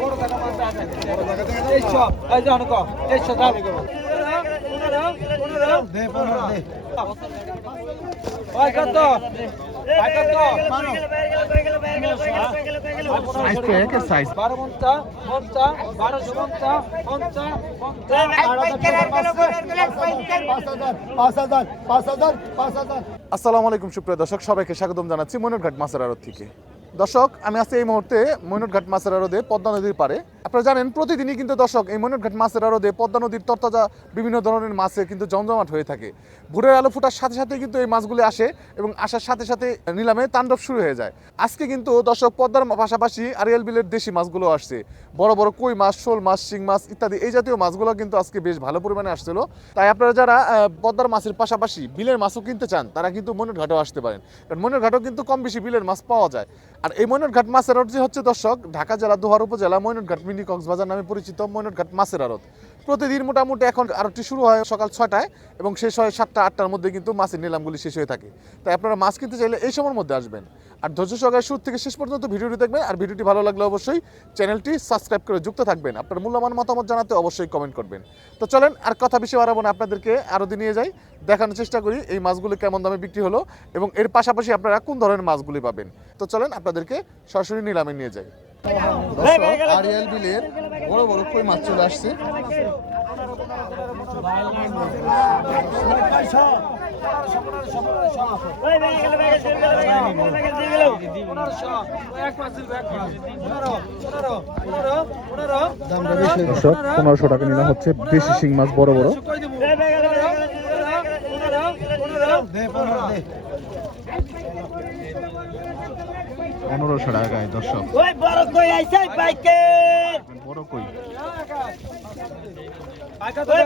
বড় টাকা মাছ আছে 100 এই যে অনেক 100 দাম 15 দে 15 দে ওই কত ভাই কত সাইজ তো এক সাইজ 12 মনটা 1200 মনটা 50 আসসালামু আলাইকুম সুপ্রিয় দর্শক, সবাইকে স্বাগতম জানাচ্ছি ময়নটঘাট মাছের আড়ত থেকে। দর্শক, আমি আছি এই মুহূর্তে ময়নটঘাট মাছের আড়তে পদ্মা নদীর পারে। আপনারা জানেন প্রতিদিনই কিন্তু দর্শক এই ময়নটঘাট মাছের আড়তে পদ্মা নদীর তরতাজা বিভিন্ন ধরনের মাছে কিন্তু জমজমাট হয়ে থাকে। ভোরের আলো ফোটার সাথে সাথে কিন্তু এই মাছগুলি আসে এবং আসার সাথে সাথে নিলামে তাণ্ডব শুরু হয়ে যায়। আজকে কিন্তু দর্শক পদ্মার পাশাপাশি আড়িয়াল বিলের দেশি মাছগুলো আসছে। বড় বড় কই মাছ, শোল মাছ, শিং মাছ ইত্যাদি এই জাতীয় মাছগুলো কিন্তু আজকে বেশ ভালো পরিমাণে আসছিল। তাই আপনারা যারা পদ্মার মাছের পাশাপাশি বিলের মাছও কিনতে চান তারা কিন্তু ময়নটঘাটেও আসতে পারেন, কারণ ময়নটঘাটেও কিন্তু কম বেশি বিলের মাছ পাওয়া যায়। আর এই ময়নটঘাট মাছের আড়ত যে হচ্ছে দর্শক ঢাকা জেলা দোহার উপজেলা ময়নটঘাট মিনি কক্সবাজার নামে পরিচিত ময়নটঘাট মাছের আড়ত। প্রতিদিন মোটামুটি এখন আড়তটি শুরু হয় সকাল 6টায় এবং শেষ হয় 7টা 8টার মধ্যে কিন্তু মাছের নিলামগুলি শেষ হয়ে থাকে। তাই আপনারা মাছ কিনতে চাইলে এই সময়ের মধ্যে আসবেন। আর ধৈর্য সহকারে শুরু থেকে শেষ পর্যন্ত ভিডিওটি দেখবেন। আর ভিডিওটি ভালো লাগলে অবশ্যই চ্যানেলটি সাবস্ক্রাইব করে যুক্ত থাকবেন। আপনার মূল্যবান মতামত জানাতে অবশ্যই কমেন্ট করবেন। তো চলেন আর কথা বেশি বাড়াবো না, আপনাদেরকে আড়তে নিয়ে যাই, দেখানোর চেষ্টা করি এই মাছগুলি কেমন দামে বিক্রি হলো এবং এর পাশাপাশি আপনারা কোন ধরনের মাছগুলি পাবেন। তো চলেন আপনাদেরকে সরাসরি নিলামে নিয়ে যাই। আড়িয়াল বিলের বড় বড় কই মাছ চলে আসছে। দর্শক 1500 টাকা নিলাম হচ্ছে দেশি শিং মাছ বড় বড়। 1500 টাকা গায়ে দর্শক। বড় কই আইছে বাইকে, বড় কই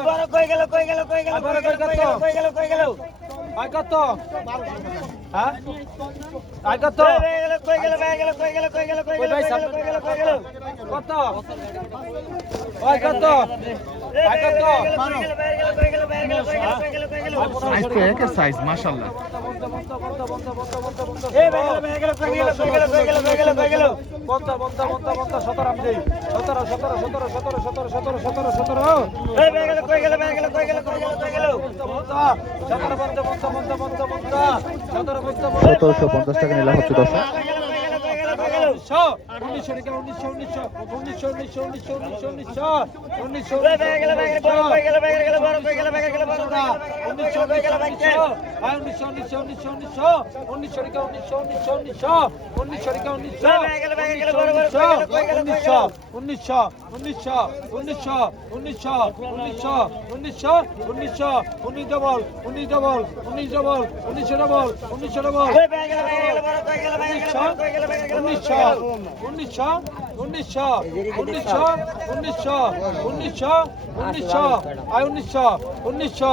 বড় কই গেল কই গেল কই গেল বড় কই কই গেল কই গেল কই গেল ভাই কত হ্যাঁ ভাই কত কই গেল ভাই গেল কই গেল কই গেল কই গেল কই গেল কই গেল কই গেল কত ভাই কত ভাই কত মানো ভাই গেল কই গেল ভাই গেল কই গেল কই গেল কই গেল সাইজ তো এক সাইজ মাশাআল্লাহ। এ ভাই গেল কই গেল কই গেল কই গেল কই গেল কই গেল বন্তা বন্তা বন্তা বন্তা 17 আমি দেই 17 17 17 17 17 17 17 এই ভাই গেল কই গেল ভাই গেল কই গেল কই গেল কই গেল বন্তা 17 বন্তা বন্তা বন্তা বন্তা বন্তা 17 বন্তা 1750 টাকা নিলাম হচ্ছে দর্শক। 1900 টাকা 1900 1900 1900 1900 1900 1900 ভাই গেল ভাই গেল বড় কই গেল ভাই গেল বড় কই গেল ভাই গেল বড় 1900 কই গেল ভাই 1900 1900 1900 1900 টাকা 1900 1900 1900 টাকা 1900 ভাই গেল বড় বড় কই গেল 1900 1900 1900 1900 1900 1900 1900 1900 19 double 19 double 19 double 19 double 19 double ভাই গেল বড় কই গেল ভাই গেল বড় কই গেল ভাই গেল 1900 1900 1900 1900 1900 1900 1900 আই 1900 1900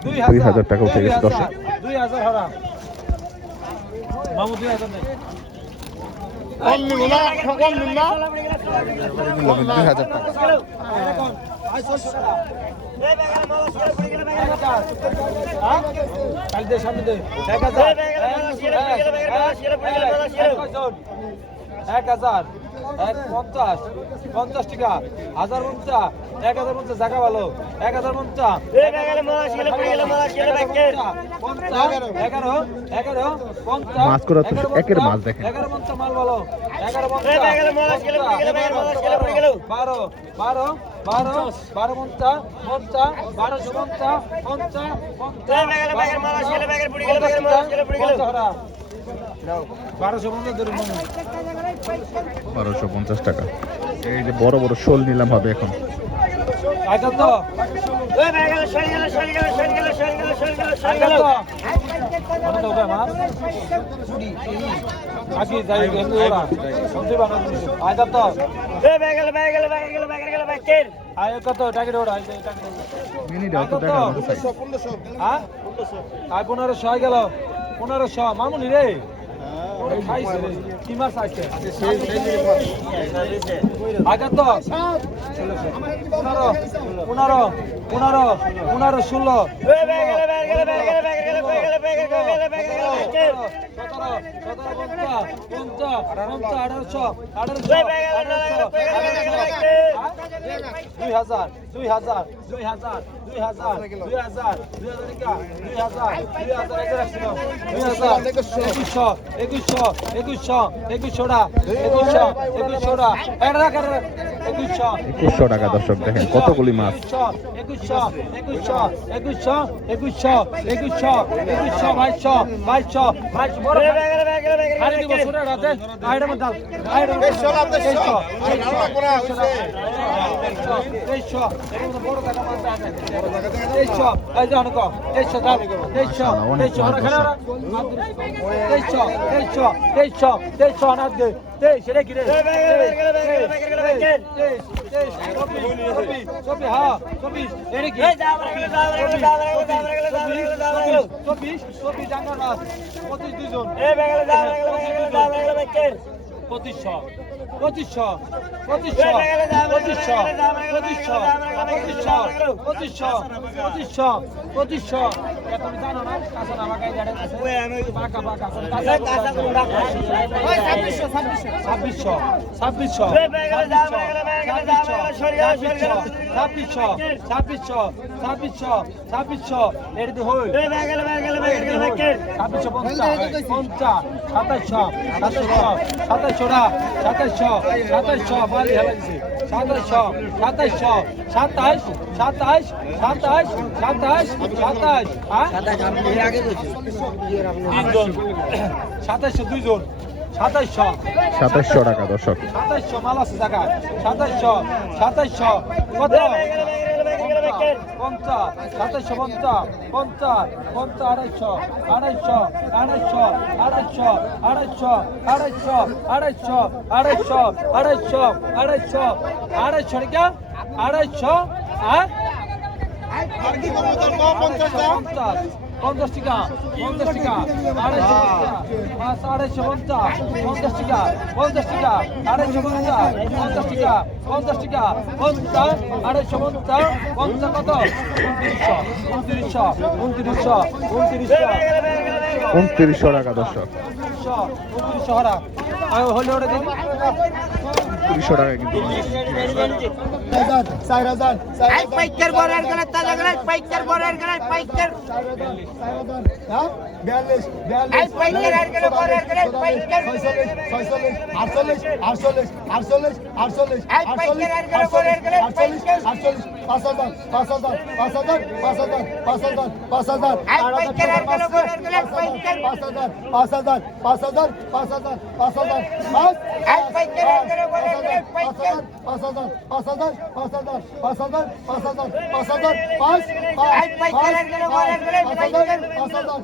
2000 টাকা উঠে গেছে দর্শক। 2000 হারা মামু 2000 নেই কম নিলা কম নিলা 2000 টাকা কাল দে সামনে দে 1000 50 50 টাকা 1050 1050 জায়গা ভালো 1050 মাছ করে তো একের মাছ দেখেন 1150 মাল ভালো 1150 12 12 12 12 50 50 1250 50 1250 টাকা। এই যে বড় বড় শোল নিলাম হবে এখন। কত টাকা 1500 গেল 1500 মামুনি রে কি মাছ আছে আগে তো 15 16 2100 টাকা দর্শক দেখেন কতগুলি মাছ। 2700 টাকা দর্শক। 2700 মাল আছে জায়গা 2700 কত 50 2750 50 250 250 50 টাকা 50 টাকা 250 টাকা 50 টাকা 50 টাকা 250 টাকা 50 টাকা 250 50 কত 2900 টাকা দর্শক। 2900 হারা হলে ওটা দিন 2900 টাকা কিন্তু পাইকার বড়ার গলা তাজা গলা পাইকার বড়ার গলা পাইকার 42 আই পাইকার আর গলা বড়ার গলা পাইকার 46 48 48 48 48 আই পাইকার আর গলা বড়ার গলা পাইকার 48 5000 5000 5000 5000 5000 5000 আই পাইকার আর গলা বড়ার গলা পাইকার 5000 5000 5000 5000 5000 আই পাইকার আর গলা বড়ার গলা পাইকার 5000 5000 5000 5000 5000 5000 5 আই পাইকার আর গলা বড়ার গলা পাইকার 5000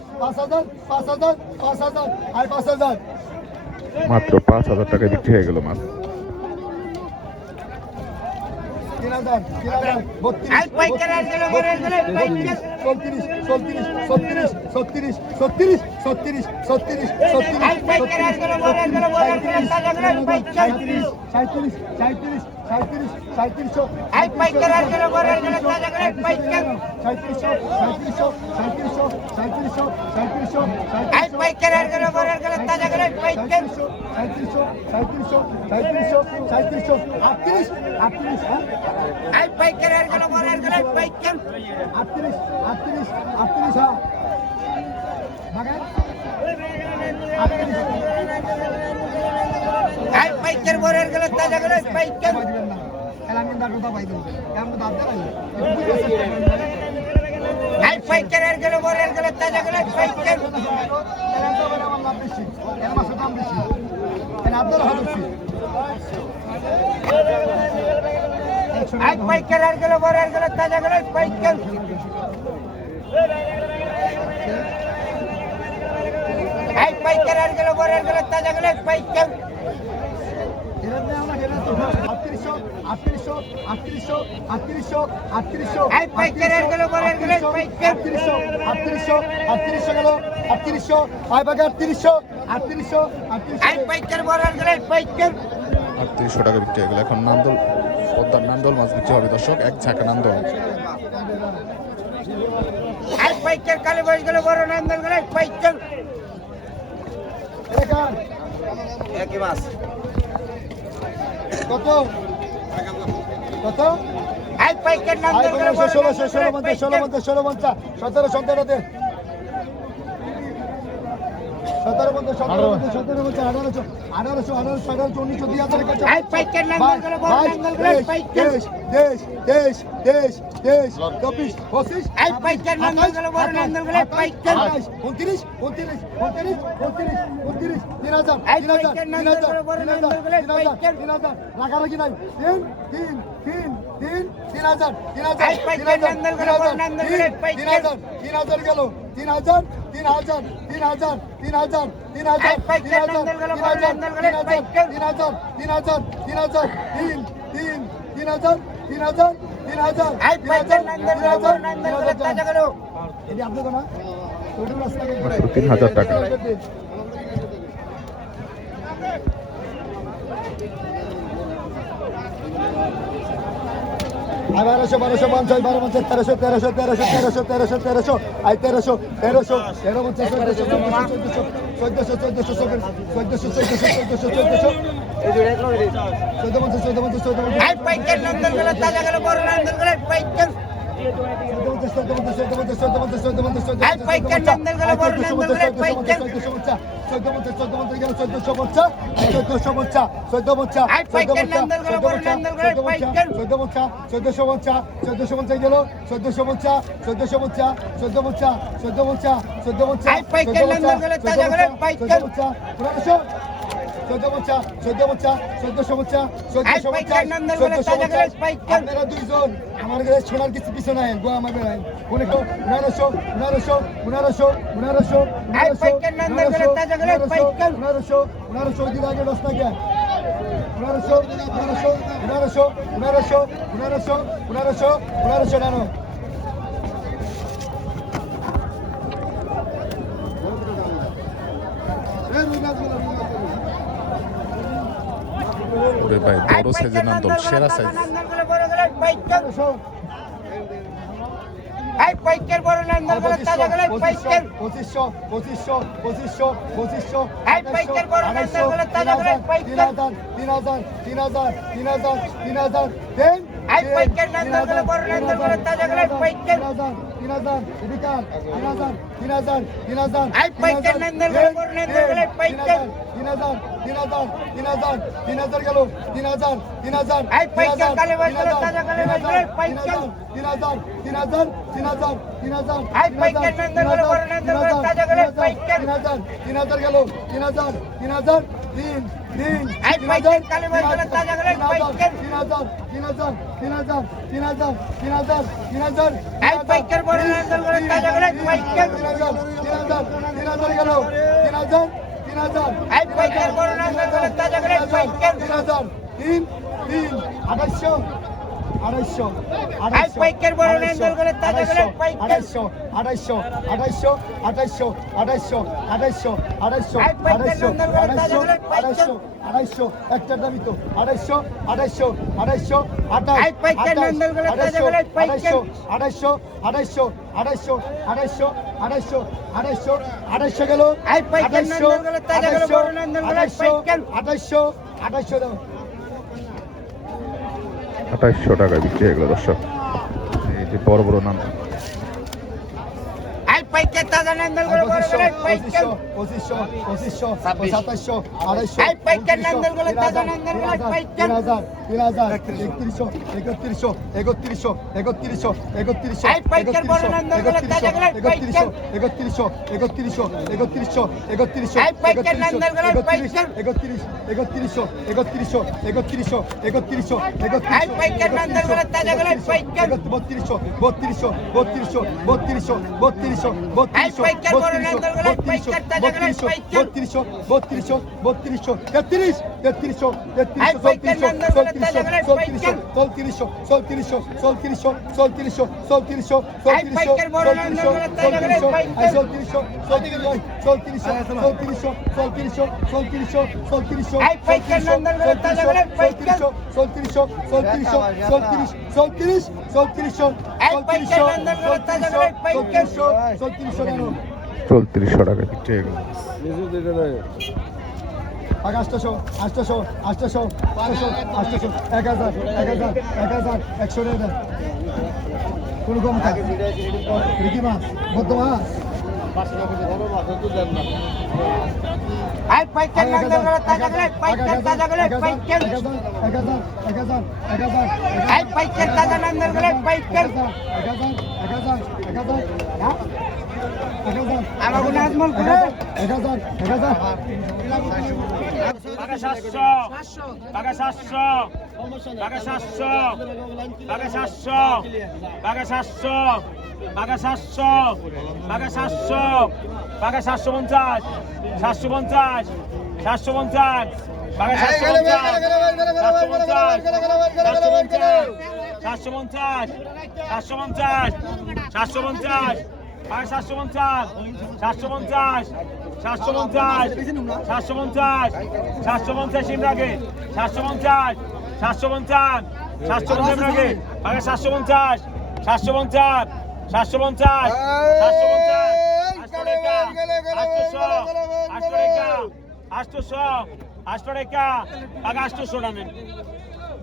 5000 5000 আই 5000 মাত্র 5000 টাকায় বিক্রি হয়ে গেল মাছ। 3000 32 আই পাইকার আর গলা বড়ার গলা পাইকার 34 36 37 37 37 37 আই পাইকার আর গলা বড়ার গলা তাজা গলা পাইকার 37 37 37 আই পাইকার আর গলা বড়ার গলা তাজা গলা পাইকার 37 আই পাইকার আর গলা বড়ার গলা তাজা গলা পাইকার 37 আই পাইকার আর গলা বড়ার গলা পাইকার 38 আই পাইকার বড়ার গলা তাজা গলা পাইকার আই পাইকার আর গলা বড়ার গলা তাজা গলা পাইকার আই পাইকার আর গলা বড়ার গলা তাজা গলা পাইকার আই পাইকার আর গলা বড়ার গলা তাজা গলা পাইকার এই পাইকারের গেল বড়ের গেল পাইকার 38 গেল 38 আই বাগে 38 এই পাইকার বড়ের গেল পাইকার 3800 টাকা বিক্রি হয়ে গেল। এখন নান্দল পদ্মার নান্দল মাছ বিক্রি হবে দর্শক, এক ঝাঁকা নান্দল। এই পাইকার কালে বয়স গেল বড় নান্দল গেল পাইকার একই মাছ কত কত এই পাইকার নান্দল গেল 16 17 17 এই পাইকার নান্দল গেল বড় নান্দল গেল পাইকার এই পাইকার নান্দল গেল বড় নান্দল গেল পাইকার রাখারাখি নাই 3,000 গেল 3,000 এই পাইকার নান্দল গেল বড় নান্দল গেল তাজা গেল 3000 টাকা। আর 1250 1300 আই 1300 এই পাইকার নান্দল গেল তাজা গেল বড় নান্দল গেল পাইকার এই পাইকার নান্দল গেল বড় নান্দল গেল পাইকার এই পাইকার নান্দল গেল বড় নান্দল গেল পাইকার 1450 গেল 1450 এই পাইকার নান্দল গেল তাজা গেল পাইকার আপনারা দুইজন আমার কাছে সোনার কিছু পিছু নাই গো আমার বেড়ায় মনে করো 1900 দিন আগে 10 টাকা 1900 নানো ওরে ভাই বড় সাইজের নান্দল, সেরা সাইজ। এই পাইকার বড় নান্দল গেল তাজা গেল পাইকার 2500 এই পাইকার বড় নান্দল গেল তাজা গেল পাইকার 3000 দেন এই পাইকার নান্দল গেল বড় নান্দল গেল তাজা গেল পাইকার 3000 এদিকার 3000 এই পাইকার নান্দল গেল বড় নান্দল গেল পাইকার 3000 গেল 3000 এই পাইকার কালে বয়স গেল তাজা গেল পাইকার 3000 এই পাইকার নান্দল গেল বড় নান্দল গেল তাজা গেল পাইকার 3000 গেল 3000 তিন এই পাইকার কালে বয়স গেল তাজা গেল পাইকার 3000 এই পাইকার বড় নান্দল গেল তাজা গেল পাইকার 3000 গেল 3000 এই পাইকার বড় নান্দল গেল তাজা গেল পাইকার 250 এই পাইকার বড় নান্দল গেল তাজা গেল পাইকার 2800 একটা দাবি তো 2800 এই পাইকার নান্দল গেল তাজা গেল পাইকার 2800 গেল এই পাইকার নান্দল গেল তাজা গেল বড় নান্দল গেল পাইকার 2800 দাও 2800 টাকা বিক্রি হয়ে গেল দর্শক। এই যে বড় বড় নান্দল, এই পাইকার তাজা নান্দল গেল বড় গেল পাইকার 2500 2700 2800 এই পাইকার নান্দল গেল তাজা নান্দল গেল পাইকার 3000 3100 এই পাইকার বড় নান্দল গেল তাজা গেল পাইকার 3100 এই পাইকার নান্দল গেল পাইকার 3100 এই পাইকার নান্দল গেল তাজা গেল পাইকার 3200 এই পাইকার বড় নান্দরগোলা পাইকার তাজা গেলে পাইকার 3200 33 আই পাইকার নান্দরগোলা তাজা গেলে পাইকার আই পাইকার বড় নান্দরগোলা তাজা গেলে পাইকার আই পাইকার নান্দরগোলা তাজা গেলে পাইকার আই পাইকার নান্দরগোলা তাজা গেলে পাইকার 3400 টাকা বিক্রি হয়ে গেল। 800 1,000 1,000 কোন কম থাকে রিকি মাছ মধ্য মাছ আই পাইকার নান্দরগোলা তাজা গেলে পাইকার তাজা গেলে পাইকার 1,000 আই পাইকার তাজা নান্দরগোলা পাইকার আমার কোন আজমল করে 1,000 টাকা 700 টাকা 700 টাকা 700 টাকা 700 টাকা 700 টাকা 700 টাকা 700 টাকা 750 750 750 টাকা 750 750 750 750 ইমরাকে 750 750 ইমরাকে আগে 750 750 750 800 টাকা আগে 800 টানেন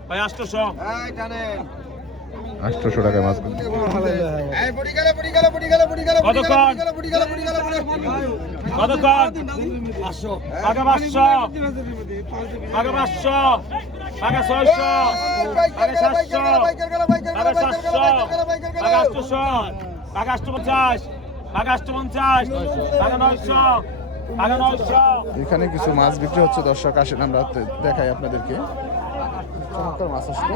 ভাই 800 800 টাকায় মাছ কিনতে। কতক্ষণ কতক্ষণ আগে 500 আগে 500 আগে 600 আগে 700 আগে 700 আগে 800 আগে 850 আগে 850 আগে 900 আগে 900 এখানে কিছু মাছ বিক্রি হচ্ছে দর্শক, আসেন আমরা দেখাই আপনাদেরকে। চমৎকার মাছ আসছে।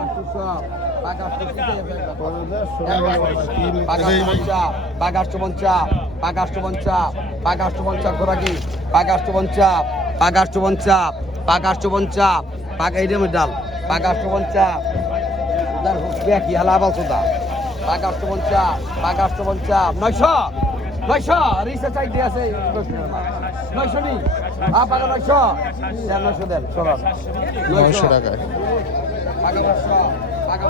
নয়শো টাকায় Paga